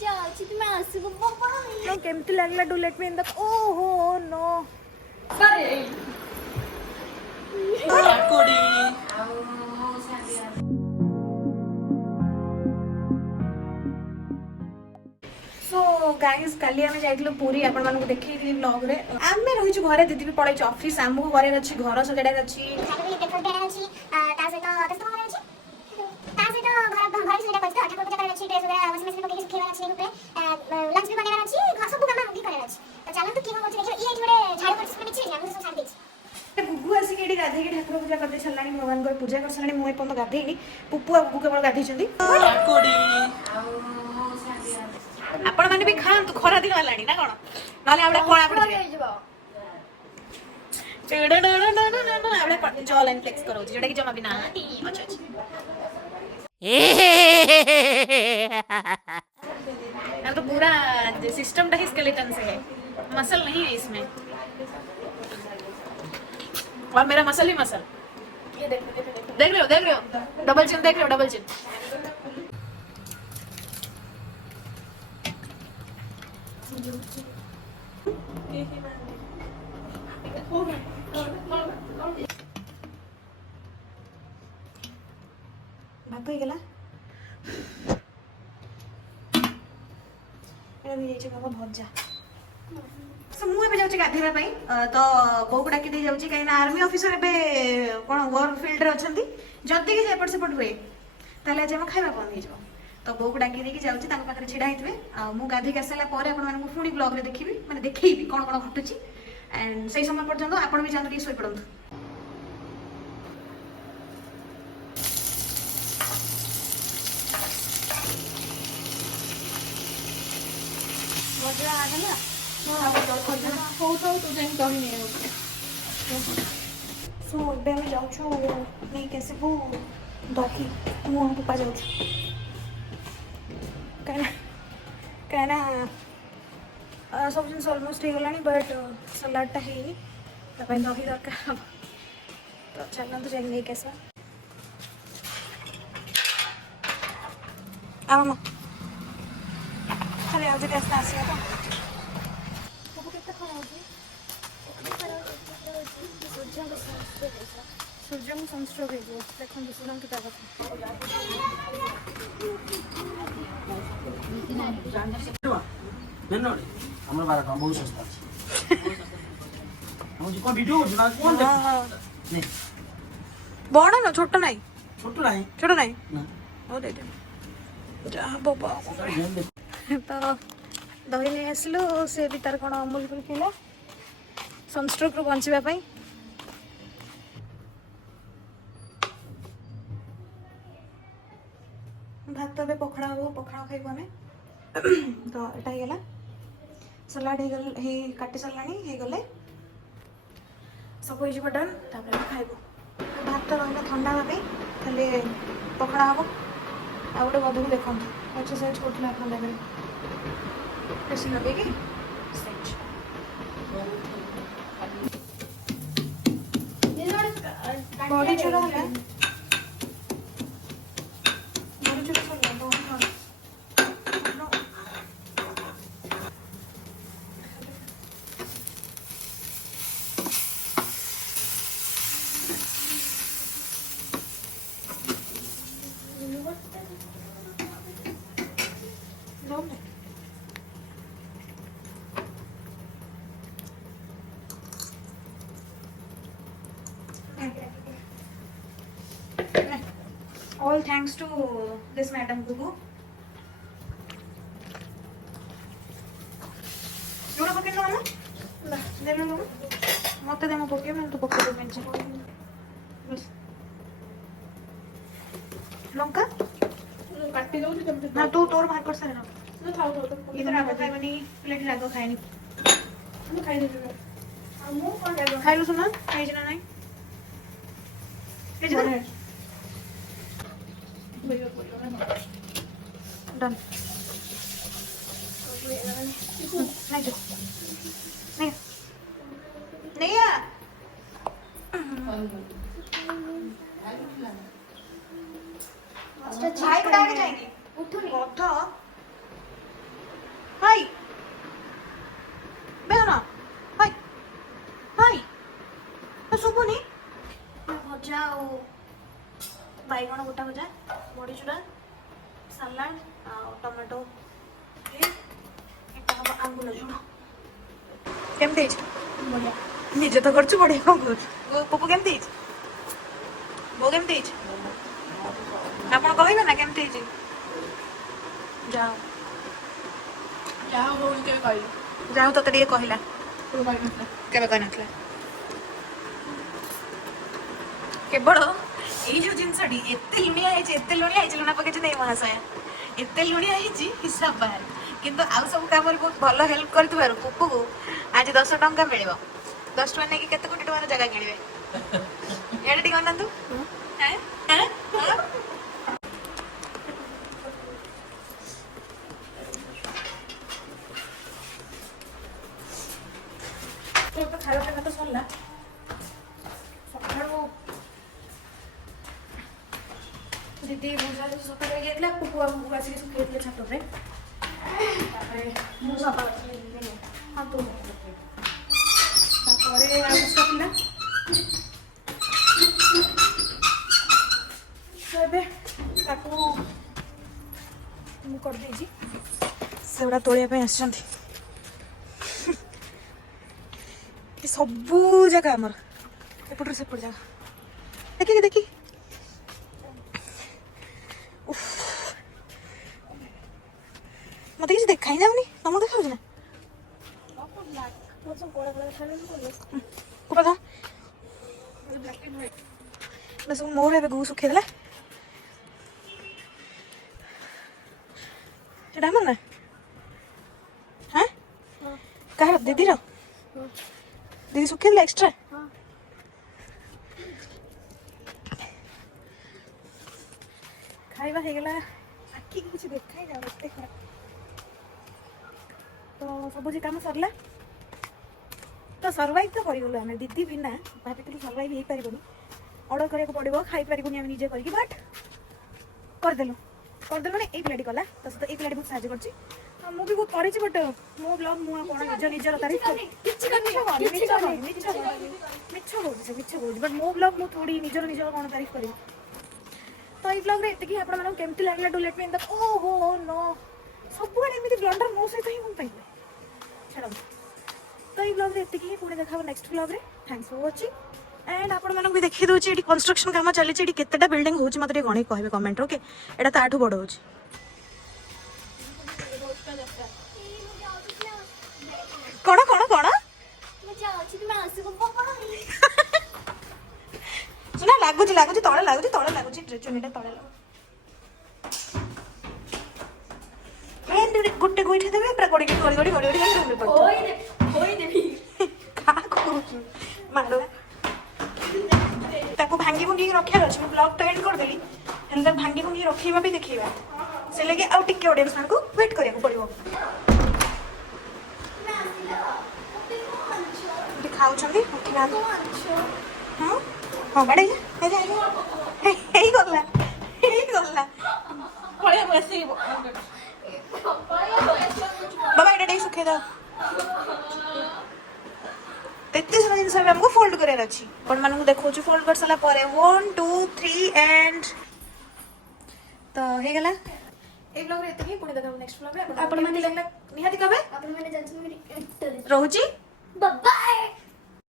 जाऊँ तुम्हें आंसू को बाय केमती लागला do let me in the ओहो नो सो गाइस काली आमे जाइतलो पूरी आपण मानको देखैली व्लॉग रे आमे रहिछु घरे दीदी भी पळै ऑफिस आमको घरे अछि घर सजडा अछि फैमिली ब्रेकफास्ट देना अछि ता सहित दस्त होना अछि ता सहित घर घर सुविधा करता ठाकुर पूजा करना अछि ड्रेस वगैरह वाशिंग मशीन पके सुखेवा अछि पे लंच भी बनेना अछि घर सब काम भी करना अछि तो चलन तो की हो देखियो ई जोड़े झाड़ू कर सुने छी हम सब छाड़ देछि गुगु आसी केडी गाधे के ठाकुर पूजा करते छलानी भगवान को पूजा कर छलानी मोय पन गाधेनी पुपु आ गुगु केवल गाधे छथि आपण माने भी खान खरा दिन हलानी ना कोन नाले आबडा कोळा पड़ जाबे जॉ लाइन फ्लेक्स करो जेटा कि जमा बिना अच्छा अच्छा तो पूरा सिस्टम ही स्केलेटन से है मसल नहीं है इसमें और मेरा मसल ही मसल ये देख रहे हो डबल चिन देख रहे हो डबल चिन भात हो गला भजा सो मुझे जाऊँ गाधेवा तो बो को डाकी दे जाऊँ कहीं आर्मी ऑफिसर ए कौन वर्क फील्ड रे अच्छी जदि कि एपट सेपट हुए ताले आज हम खाଇବା बंद हो तो बो को डाकी देकी जाऊँ पाखे छिड़ा होते मुझे गाधे आसारा पुणी ब्लॉग रे देखी मैंने देखी कौन कौन घटुची एंड से समय पर्यटन आपड़ भी जातु शोई पड़ू मजा आगला सो ଏବେ ଆମେ ଯାଉଛୁ ନେଇକି ଆସିବୁ ଦହି ମୁଁ ଆମ ପୁପା ଯାଉଛୁ କାହିଁକିନା ସବୁ ଜିନିଷ ଅଲମୋଷ୍ଟ ହେଇଗଲାଣି ବଟ୍ ସାଲାଡ଼ଟା ହେଇନି ତା ପାଇଁ ଦହି ଦରକାର ହେବ ତ ଚାଲନ୍ତୁ ଯାଇକି ନେଇକି ଆସିବା ଆମ ଖାଲି ଆଉ ଯଦି ଆସିଲା ଆସିବା ତ ସବୁ କେତେ ଖରା ହେଉଛି ସୂର୍ଯ୍ୟଙ୍କୁ ସନଷ୍ଟ୍ରୋକ୍ ହେଇଯିବ ଦେଖନ୍ତୁ ଶୁଣନ୍ତୁ ତା କଥା ଆମର 12 ଟଙ୍କା ବହୁତ ଶସ୍ତା ଅଛି ଆମ କଣ ଭିଡ଼ିଓ କରୁଛୁ ନା କଣ ଦେଖୁଛୁ ବଡ଼ ନା ଛୋଟ ନାହିଁ ଛୋଟ ନାହିଁ ନା ହଉ ଦେଇଦେବି ଯାହା ବାବା ତ ଦହି ନେଇ ଆସିଲୁ ସେ ବି ତାର କ'ଣ ଅମୁଲ କରି ଥିଲା ସନଷ୍ଟ୍ରୋକ୍ରୁ ବଞ୍ଚିବା ପାଇଁ ଭାତ ଏବେ ପଖାଳ ହବ ପଖାଳ ଖାଇବୁ ଆମେ ତ ଏଇଟା ହେଇଗଲା ସାଲାଡ଼ ହେଇ କାଟି ସାରିଲାଣି ହେଇଗଲେ ସବୁ ହେଇଯିବ ଡନ୍ ତାପରେ ଆମେ ଖାଇବୁ ଭାତ ରହିଲା ଥଣ୍ଡା ହେବା ପାଇଁ ଖାଲି ପଖାଳ ହବ ଆଉ ଗୋଟେ ବଧକୁ ଦେଖନ୍ତୁ ଏକ୍ସରସାଇଜ୍ କରୁଥିଲେ ଆପଣ ଦେବେ ବେଶୀ ଲଗେଇକି ବଡ଼ି ଚୁରା ହେଲା ବଡ଼ି ଚୁରା ସରିଲା ଦହି କ'ଣ all thanks to this madam Gugu लूण पके लो ना दे लो लूण मत दे म पके मैं तो पके दे पेंचे बस लंका काटी दो ना तू तोर भाग कर सारे ना थाओ इधर आगे खाई बनी प्लेट लागो खाएनी हम खाई दे हम कौन खाई लो सुना खाई जना नहीं डन नहीं दो नहीं नहीं आ भाई को डाल के जाएंगे उठो नहीं उठो भजा बड़ी चूड़ा सालाड टमाटो आंबुल झोल केमती बढ़िया निजे तो करछु बढ़िया कौन कर पप्पू केमती बो केमती आपण कहबे ना केमती जाओ क्या बोल के कही जाओ तो टिके कहला तू कही नथला केबे कह नथला केवल ଏଇ ଯୋଉ ଜିନିଷଟି ଏତେ ଲୁଣିଆ ହେଇଛି ଲୁଣା ପକେଇଛି ନାଇଁ ମହାଶୟ ଏତେ ଲୁଣିଆ ହେଇଛି ହିସାବ ବାହାରେ କିନ୍ତୁ ଆଉ ସବୁ କାମରେ ବହୁତ ଭଲ ହେଲ୍ପ କରିଥିବାରୁ ପୁପୁକୁ ଆଜି 10 ଟଙ୍କା ମିଳିବ 10 ଟଙ୍କା ନେଇକି କେତେ କୋଟି ଟଙ୍କାର ଜାଗା କିଣିବେ ଏଇଟା ଟିକେ ଅନାନ୍ତୁ ଖାଇବା ପିଇବା ତ ସରିଲା ସକାଳୁ दीदी भूसा सफा कर पुपु आमको आसिक सुखे छात पे ମୁଁ ସଫା କରିଥିଲି ହଁ ତୁ ତାପରେ ଆଉ ସରିଲା ଏବେ ତାକୁ ମୁଁ କରିଦେଇଛି ସେଗୁଡ଼ା ତୋଳିବା ପାଇଁ ଆସିଛନ୍ତି ସବୁ ଜାଗା ଆମର ଏପଟରୁ ସେପଟ ଜାଗା ଦେଖିକି ଦେଖି मत किसी देखा ही जाऊनी तुम देखा ना को पता बस मोर है गु सुखे देला एटा मन ना हां कह दीदी रो दीदी सुखे देला एक्स्ट्रा खाइबा हे गेला आखी कुछ देखा ही जाऊ एते खराब तो सब काम सरला तो सर्वाइव तो करूँ आम दीदी बिना भाभी सर्वाइव हो पार अर्डर करा पड़ो खाई पारूँ आम निजे करके बट करदेलु ना ये पिलाटी कला तो सहित ये पिलाटी बहुत साहय कर मुझे बहुत पढ़ी बट मो ब्लग मुझे निज निजर तारीफ मिछ बट मो ब्लग मुझे थोड़ी निजर निजर कौन तारीफ करी तो ये ब्लग ये केमती लगला do let me in the ओहो नो सब एमती ब्लंडर मो सहित ही कौन पाइबे छाड़ तो ये ब्लॉग एति ही पुणी देखा नेक्स्ट ब्लॉग रे थैंक्स फॉर वाचिंग एंड आपण मानक भी देखि दोची एटी कंस्ट्रक्शन काम चली छी एटी केतेटा बिल्डिंग होची मते टे गणी कहबे कमेंट ओके एटा ताठू बड होची कोण कोण कोण मैं जाउची तुम आसी को पापा सुना लागुची तळे लागुची चुनीटा तळे लागु गोटे गोइठा देबे पूरा गोड़ी होई देबी का करू मारो ताको भांगी भुंगी रखियार अछि ब्लॉग तो एंड कर देली एंड भांगी भुंगी रखिबा भी देखिबा से लगे आउ टिके ऑडियंस मानको वेट करिया को पड़िबो दिखाउ छंदी उठिना हां हां बडे हे गल्ला पळे बसी बाबा एटा डेक सुखे दा 33 दिन सब हमको फोल्ड करे अछि पण मानू देखौ छु फोल्ड कर सला परे 1 2 3 एंड तो हे गेला ए ब्लॉग रे एतकी पुणी देखा नेक्स्ट ब्लॉग रे आपण माने लागला निहाती कबे अपन मैंने जानछु मेरी रहूची बाय